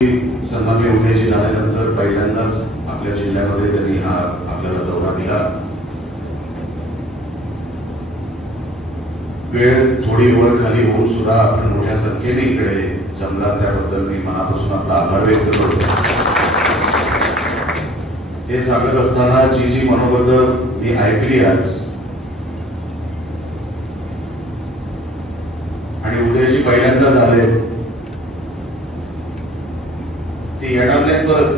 सन्माननीय उदयजी झाल्यानंतर पहिल्यांदाच आपल्या जिल्ह्यामध्ये त्यांनी हा आपल्याला दौरा दिला। वेळ थोडी वर खाली होऊन सुद्धा आपण मोठ्या संख्येने इकडे जमला, त्याबद्दल मी मनापासून आपला आभार व्यक्त करतो। हे सांगत असताना जी मनोगत मी ऐकली आज, आणि उदयजी पहिल्यांदा झाले, ते येणार नाही परत।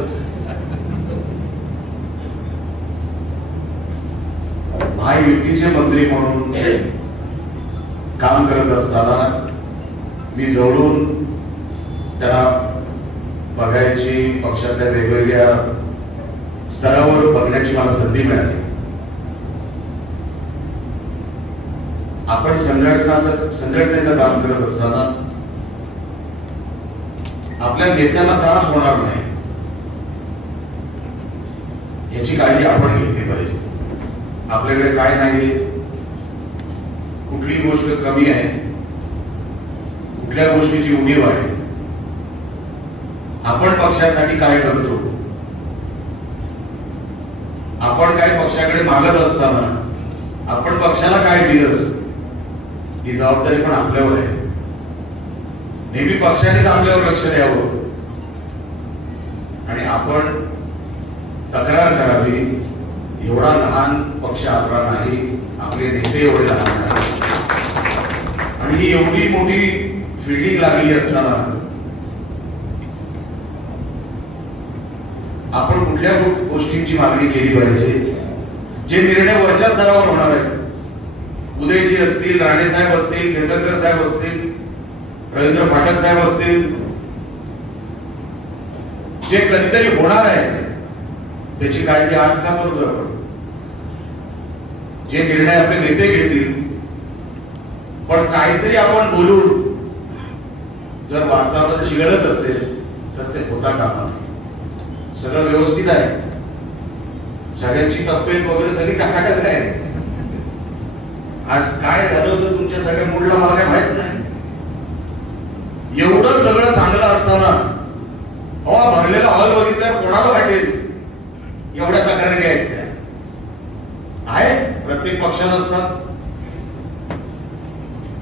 महायुतीचे मंत्री म्हणून काम करत असताना मी जवळून त्यांना बघायची, पक्षातल्या वेगवेगळ्या स्तरावर बघण्याची मला संधी मिळाली। आपण संघटनेचं काम करत असताना आपल्या नेत्यांना त्रास होणार नाही याची काळजी आपण घेतली पाहिजे। आपल्याकडे काय नाही, कुठली गोष्ट कमी आहे, कुठल्या गोष्टीची उणीव आहे, आपण पक्षासाठी काय करतो, आपण काय पक्षाकडे मागत असताना आपण पक्षाला काय दिलं, ही जबाबदारी पण आपल्यावर आहे। नेहमी पक्षानेच आपल्यावर लक्ष द्यावं आणि आपण तक्रार करावी। एवढा लहान पक्ष आपला नाही, आपले नेते एवढे लहान नाही, आणि ही एवढी मोठी फिल्डिंग लागली असताना आपण कुठल्या गोष्टींची मागणी केली पाहिजे, जे निर्णय वरच्या स्तरावर होणार आहेत। उदयजी असतील, राणे साहेब असतील, केसरकर साहेब असतील, रवींद्र फाटक साहेब असतील, जे कधीतरी होणार आहे त्याची काळजी आज का करतो आपण? जे निर्णय आपले नेते घेतील, पण काहीतरी आपण बोलून जर वातावरण चिघळत असेल तर ते होता कामा नये। सगळं व्यवस्थित आहे, सगळ्यांची तब्येत वगैरे सगळी टाकाटक आहे। आज काय झालं होतं तुमच्या सगळ्या मूडला मला काय माहित नाही। एवढं सगळं चांगलं असताना हवा भरलेला हॉल बघितल्यावर कोणाला वाटेल एवढ्या तक्रारी आहेत त्या? आहे, प्रत्येक पक्षात असतात,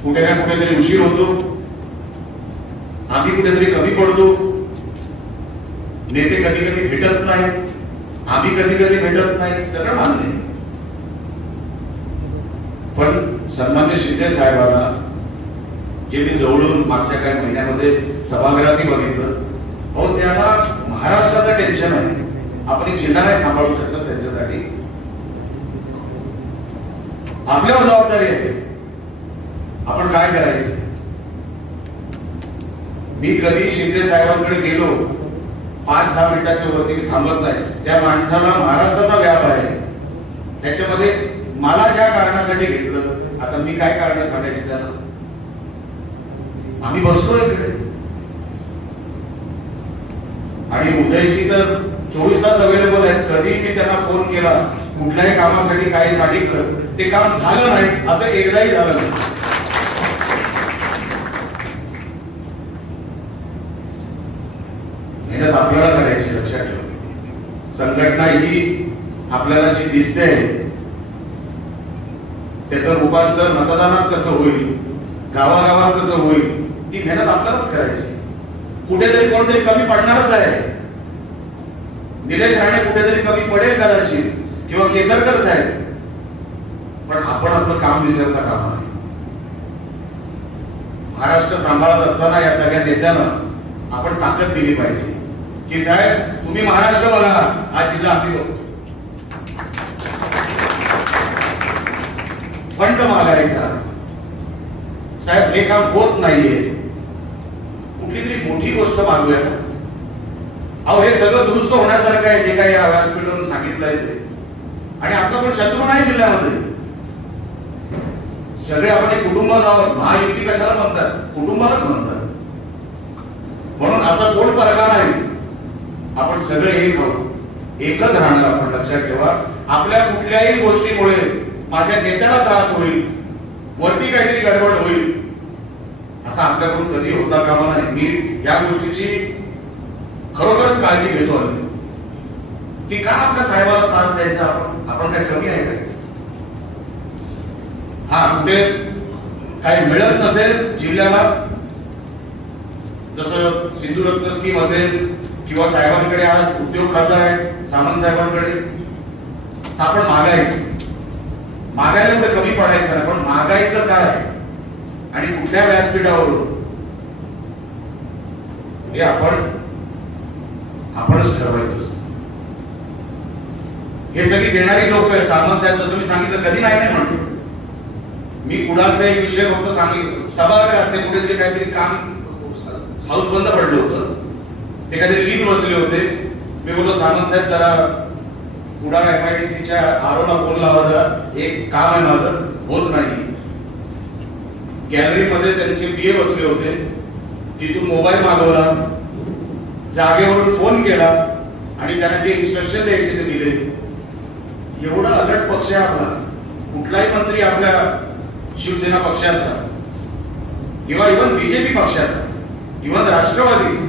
कुठे ना कुठेतरी उशीर होतो, आम्ही कुठेतरी कमी पडतो, नेते कधी कधी भेटत नाही, आम्ही कधी कधी भेटत नाही, सगळं मान्य आहे। पण सन्मान्य शिंदे साहेबांना जे मी जवळून मागच्या काही महिन्यामध्ये सभागृहातही बघितलं, हो त्याला महाराष्ट्राचं टेन्शन आहे। आपण एक जिल्हा नाही सांभाळू शकत, त्यांच्यासाठी आपल्यावर जबाबदारी आहे, आपण काय करायचं। मी कधी शिंदे साहेबांकडे गेलो 5-10 मिनिटाच्या वरती मी थांबत नाही। त्या माणसाला महाराष्ट्राचा व्याप आहे, त्याच्यामध्ये मला ज्या कारणासाठी घेतलं, आता मी काय कारण सांगायची त्याला? आम्ही बसलो इकडे, आणि उदयजी तर 24 तास अवेलेबल आहेत। कधी मी त्यांना फोन केला, कुठल्याही कामासाठी काही सांगितलं, ते काम झालं नाही असं एकदाही झालं नाही। मेहनत आपल्याला करायची, लक्षात ठेवा। संघटना ही आपल्याला जी दिसते त्याचं रूपांतर मतदानात कसं होईल, गावागावात कसं होईल, ती मेहनत आपल्यालाच करायची। कुठेतरी कोणतरी कमी पडणारच आहे, निलेश राणे कुठेतरी कमी पडेल कदाचित, किंवा केसरकर साहेब, पण आपण आपलं काम विसरता कामा नये। महाराष्ट्र सांभाळत असताना या सगळ्या नेत्यांना आपण ताकद दिली पाहिजे की साहेब तुम्ही महाराष्ट्र बघा, हा जिल्हा आम्ही बघतो। फंड मागायचा, साहेब हे काम होत नाहीये, कुठली तरी मोठी गोष्ट मागूया। अहो हे सगळं दुरुस्त होण्यासारखं आहे जे काही या व्यासपीठावरून सांगितलंय ते, आणि आपला पण शत्रू नाही जिल्ह्यामध्ये। सगळे आपण एक कुटुंब आहोत, महायुती कशाला म्हणतात? कुटुंबालाच म्हणतात। म्हणून असा कोण प्रकार आहे, आपण सगळे एक आहोत, एकच राहणार। आपण लक्षात ठेवा, आपल्या कुठल्याही गोष्टीमुळे माझ्या नेत्याला त्रास होईल, वरती काहीतरी गडबड होईल, असा आपल्याकडून कधी होता कामा नये। मी या गोष्टीची काळजी घेतो आम्ही की का आपल्या साहेबाला त्रास द्यायचा आपण काय कमी आहे काय? हा कुठे काही मिळत नसेल जिल्ह्याला, जसं सिंधुरत्न स्कीम असेल किंवा साहेबांकडे आज उद्योग खातं आहे सामंत साहेबांकडे, आपण मागायला कुठे कमी पडायचं नाही, पण मागायचं काय आणि कुठल्या व्यासपीठावरून हे आपणच ठरवायचं असतं. हे सगळी देणारी लोक आहेत. सामंत साहेब जसं मी सांगितलं कधी नाही म्हणतो मी, कुणाचा एक विषय फक्त सांगितलं. सभागृहात ते कुठेतरी काहीतरी काम हाऊस बंद पडलं होतं, ते काहीतरी लीड बसले होते. मी बोललो सामंत साहेब जरा कुडाळ MIDCच्या आरोला फोन लावा, जरा एक काम आहे माझं, होत नाही. गॅलरीमध्ये त्यांचे PA बसले होते, तिथून मोबाईल मागवला, जागेवरून फोन केला आणि त्यांना जे इन्स्ट्रक्शन द्यायचे ते दिले. एवढा अलर्ट पक्ष आहे आपला. कुठलाही मंत्री आपल्या शिवसेना पक्षाचा किंवा इव्हन BJP पक्षाचा, इव्हन राष्ट्रवादीचा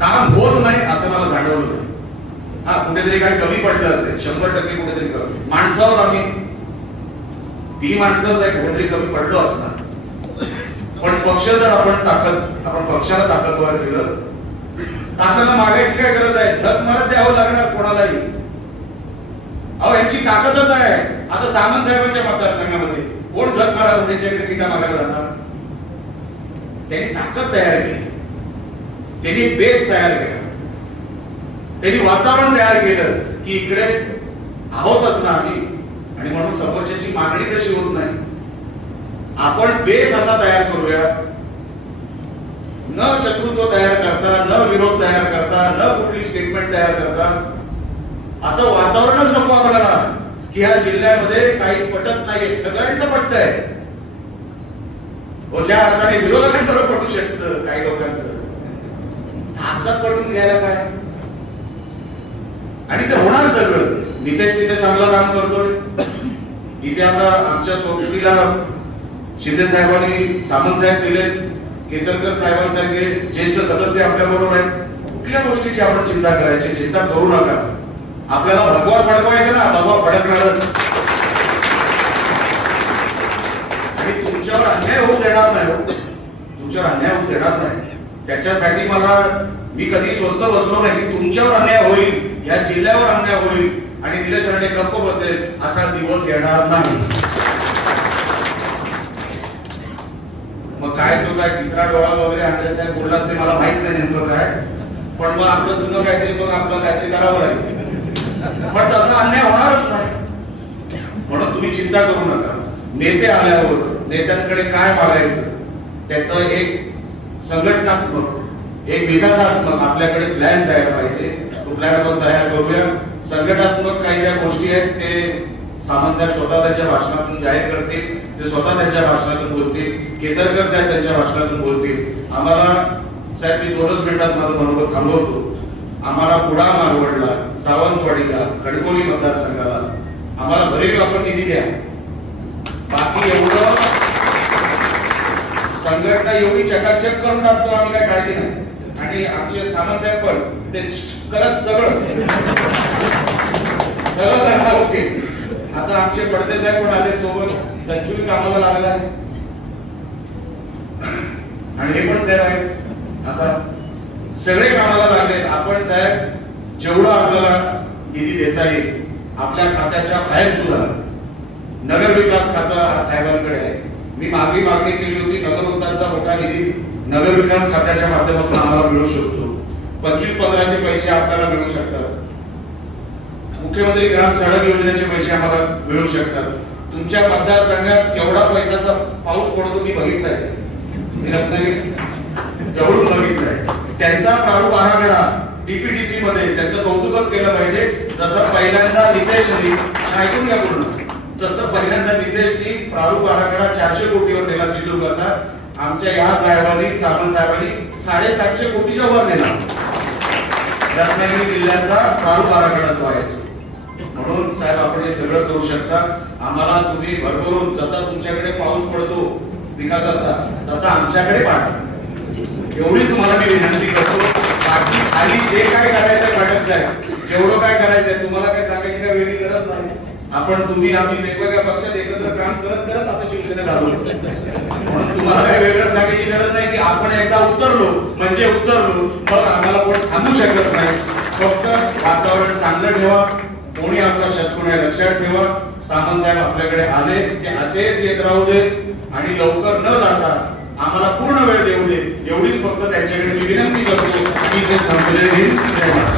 काम होत नाही असं मला जाणवलं नाही. हा कुठेतरी काही कमी पडलं असेल, 100% कुठेतरी कमी. माणसावर आम्ही ती माणसं कुठेतरी कमी पडलो असणार, पण पक्ष जर आपण पक्षाला ताकदवर केलं तर आपल्याला मागायची काय गरज आहे? झक मारत द्यावं लागणार कोणालाही. अहो यांची ताकदच आहे. आता सामंत साहेबांच्या मतदारसंघामध्ये कोण झक मारायला त्यांच्याकडे सीटा मागायला जाणार? त्यांनी ताकद तयार केली, त्यांनी बेस तयार केला, त्यांनी वातावरण तयार केलं की इकडे आहोतच ना आम्ही, आणि म्हणून समोरच्याची मागणी तशी होत नाही. आपण बेस असा तयार करूया, न शत्रुत्व तयार करता, न विरोध तयार करता, न कुठली स्टेटमेंट तयार करता. असं वातावरणच नको आपल्याला की ह्या जिल्ह्यामध्ये काही पटत नाहीये. सगळ्यांचं पटतंय, ज्या अर्थाने विरोधकांबरोबर पटू शकतं काही लोकांचं, आपसात पटून घ्यायला काय, आणि ते होणार सगळं. नितेश तिथे चांगलं काम करतोय. इथे आता आमच्या सोबतीला शिंदे साहेबांनी सामंत साहेब दिले, केसरकर साहेबांसारखे ज्येष्ठ सदस्य आपल्या बरोबर आहेत. कुठल्या गोष्टीची आपण चिंता करायची? चिंता करू नका. आपल्याला भगवा फडकवायचं ना, भगवा फडकणारच. आणि तुमच्यावर अन्याय होऊ देणार नाही, तुमच्यावर अन्याय होऊ देणार नाही. त्याच्यासाठी मी कधी स्वस्त बसलो नाही की तुमच्यावर अन्याय होईल, या जिल्ह्यावर अन्याय होईल आणि निलेश राणे गप्प बसेल असा दिवस येणार नाही. मग काय तो काय तिसरा डोळा वगैरे आणले साहेब बोललात ते मला माहित नाही नेमकं काय, पण मग आपलं जुनं काहीतरी मग आपलं काहीतरी करावं लागेल. पण तसा अन्याय होणारच नाही, म्हणून तुम्ही चिंता करू नका. नेते आल्यावर नेत्यांकडे काय मागायचं त्याचं एक संघटनात्मक, एक विकासात्मक आपल्याकडे प्लॅन तयार पाहिजे. तो प्लॅन आपण तयार करूया. संघटनात्मक काही ज्या गोष्टी आहेत ते सामंत साहेब स्वतः त्यांच्या भाषणातून जाहीर करतील, ते स्वतः त्यांच्या भाषणातून बोलतील, केसरकर साहेब त्यांच्या भाषणातून बोलतील. आम्हाला साहेब मी 2 मिनिटात माझं मनोगत थांबवतो. आम्हाला कुडाळ मारवडला, सावंतवाडीला, कणकवली मतदारसंघाला आम्हाला भरीव आपण निधी द्या. बाकी एवढं संघटना एवढी चकाचक करून टाकतो आम्ही, काय काळजी नाही. आणि आमचे सामंत साहेब पण ते करत सगळं करणार होते. आता आमचे पडदे साहेब पण आले सोबत, संचुरी कामाला लागला आहे आणि हे पण साहेब आहेत. आता सगळे कामाला लागले. आपण साहेब जेवढं आपल्याला निधी देता येईल आपल्या खात्याच्या बाहेर सुद्धा नगर विकास खातं साहेबांकडे आहे. मी मागणी केली होती, नगर उत्थानचा मोठा निधी नगर विकास खात्याच्या माध्यमातून आम्हाला मिळू शकतो. 25-15चे पैसे आपल्याला मिळू शकतात. मुख्यमंत्री ग्राम सडक योजनेचे पैसे आम्हाला मिळू शकतात. तुमच्या मतदारसंघात केवढा पैशाचा पाऊस पडतो मी बघितलाय, मी रत्नागिरी जवळून बघितलाय. त्यांचा प्रारूप आराखडा DPDC मध्ये त्यांचं कौतुकच केलं पाहिजे. जसं पहिल्यांदा नितेशनी ऐकून घ्या पूर्ण, जसं पहिल्यांदा नितेशनी प्रारूप आराखडा 400 कोटीवर नेला सिंधुदुर्गाचा, आमच्या या साहेबांनी सामंत साहेबांनी 750 कोटीच्या वर नेला रत्नागिरी जिल्ह्याचा प्रारूप आराखडा जो आहे. म्हणून साहेब आपण हे सगळं करू शकता. आम्हाला तुम्ही भरभरून जसा तुमच्याकडे पाऊस पडतो विकासाचा तसा आमच्याकडे पाठवा, एवढी तुम्हाला मी विनंती करतो. बाकी खाली जे काय करायचं पाठक साहेब, जेवढं काय करायचंय तुम्हाला काय सांगायची काय वेगळी गरज नाही. आपण तुम्ही आम्ही वेगवेगळ्या पक्षात एकत्र काम करत करत आता शिवसेनेत आलो. म्हणून तुम्हाला काही वेगळं सांगायची गरज नाही की आपण एकदा उतरलो म्हणजे उतरलो, मग आम्हाला कोण थांबू शकत नाही. फक्त वातावरण चांगलं ठेवा, कोणी आपला शत्रू नाही लक्षात ठेवा. सामंत साहेब आपल्याकडे आले ते असेच येत राहू दे आणि लवकर न जाता आम्हाला पूर्ण वेळ देऊ दे, एवढीच फक्त त्यांच्याकडे मी विनंती करतो. मी ते संपले.